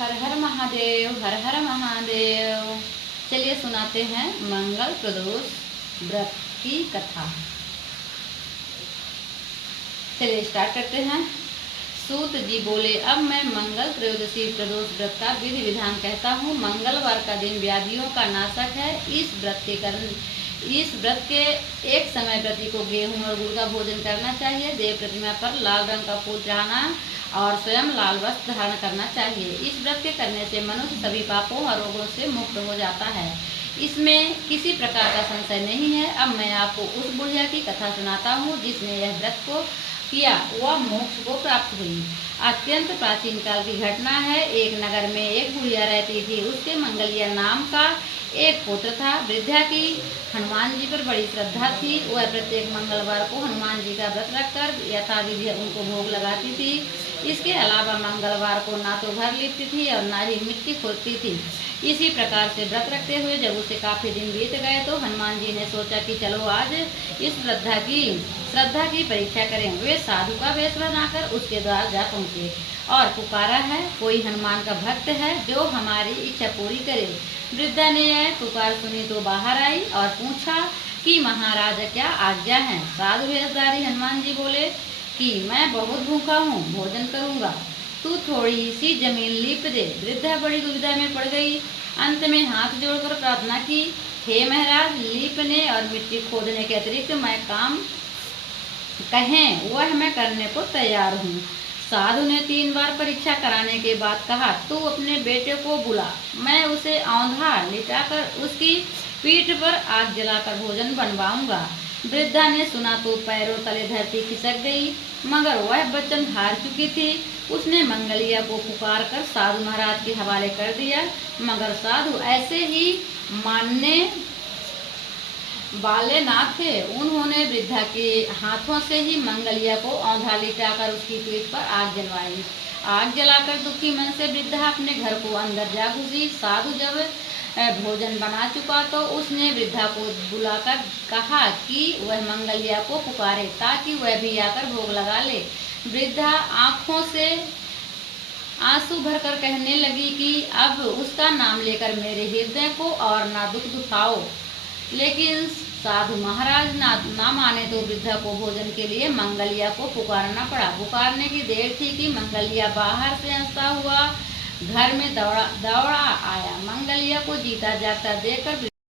हर हर महादेव, हर हर महादेव। चलिए सुनाते हैं मंगल प्रदोष व्रत की कथा। चलिए स्टार्ट करते हैं। सूत जी बोले, अब मैं मंगल त्रयोदशी प्रदोष व्रत का विधि विधान कहता हूँ। मंगलवार का दिन व्याधियों का नाशक है। इस व्रत के एक समय व्रती को गेहूं और गुड़ का भोजन करना चाहिए। देव प्रतिमा पर लाल रंग का फूल चढ़ाना और स्वयं लाल वस्त्र धारण करना चाहिए। इस व्रत के करने से मनुष्य सभी पापों और रोगों से मुक्त हो जाता है। इसमें किसी प्रकार का संशय नहीं है। अब मैं आपको उस बुढ़िया की कथा सुनाता हूँ जिसने यह व्रत को किया, वह मोक्ष को प्राप्त हुई। अत्यंत प्राचीन काल की घटना है। एक नगर में एक बुढ़िया रहती थी। उसके मंगलिया नाम का एक पुत्र था। वृद्धा की हनुमान जी पर बड़ी श्रद्धा थी। वह प्रत्येक मंगलवार को हनुमान जी का व्रत रखकर यथाविधि उनको भोग लगाती थी। इसके अलावा मंगलवार को ना तो घर लिपती थी और ना ही मिट्टी खोदती थी। इसी प्रकार से व्रत रखते हुए जब उसे काफी दिन बीत गए तो हनुमान जी ने सोचा कि चलो आज इस श्रद्धा की परीक्षा करें। वे साधु का वेश बनाकर उसके द्वार जा पहुँचे और पुकारा है, कोई हनुमान का भक्त है जो हमारी इच्छा पूरी करे। वृद्धा ने यह पुकार सुनी तो बाहर आई और पूछा कि महाराज क्या आज्ञा है। साधु वेशधारी हनुमान जी बोले कि मैं बहुत भूखा हूँ, भोजन करूँगा, तू थोड़ी सी जमीन लीप दे। वृद्धा बड़ी दुविधा में पड़ गई। अंत में हाथ जोड़कर प्रार्थना की, हे महाराज, लीपने और मिट्टी खोदने के अतिरिक्त मैं काम कहें वह मैं करने को तैयार हूँ। साधु ने 3 बार परीक्षा कराने के बाद कहा, तू अपने बेटे को बुला, मैं उसे औंधा लिटाकर उसकी पीठ पर आग जलाकर भोजन बनवाऊंगा। वृद्धा ने सुना तो पैरों तले धरती खिसक गई, मगर वह वचन हार चुकी थी। उसने मंगलिया को पुकार कर साधु महाराज के हवाले कर दिया, मगर साधु ऐसे ही मानने वाले ना थे। उन्होंने वृद्धा के हाथों से ही मंगलिया को औंधा लिटाकर उसकी पीठ पर आग जलवाई। आग जलाकर दुखी मन से वृद्धा अपने घर को अंदर जा घुसी। साधु जब भोजन बना चुका तो उसने वृद्धा को बुलाकर कहा कि वह मंगलिया को पुकारे ताकि वह भी आकर भोग लगा ले। वृद्धा आंखों से आंसू भरकर कहने लगी कि अब उसका नाम लेकर मेरे हृदय को और ना दुख दुखाओ। लेकिन साधु महाराज ना माने तो वृद्धा को भोजन के लिए मंगलिया को पुकारना पड़ा। पुकारने की देर थी कि मंगलिया बाहर से हंसता हुआ घर में दौड़ा आया। मंगलिया को जीता जागता देखकर